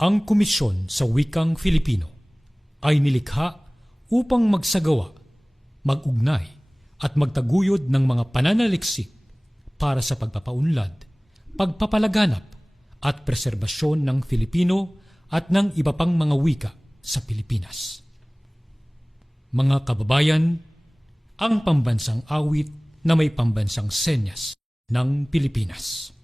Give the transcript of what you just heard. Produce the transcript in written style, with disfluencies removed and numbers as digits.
Ang Komisyon sa Wikang Filipino ay nilikha upang magsagawa, mag-ugnay at magtaguyod ng mga pananaliksik para sa pagpapaunlad, pagpapalaganap at preserbasyon ng Filipino at ng iba pang mga wika sa Pilipinas. Mga kababayan, ang pambansang awit na may pambansang senyas ng Pilipinas.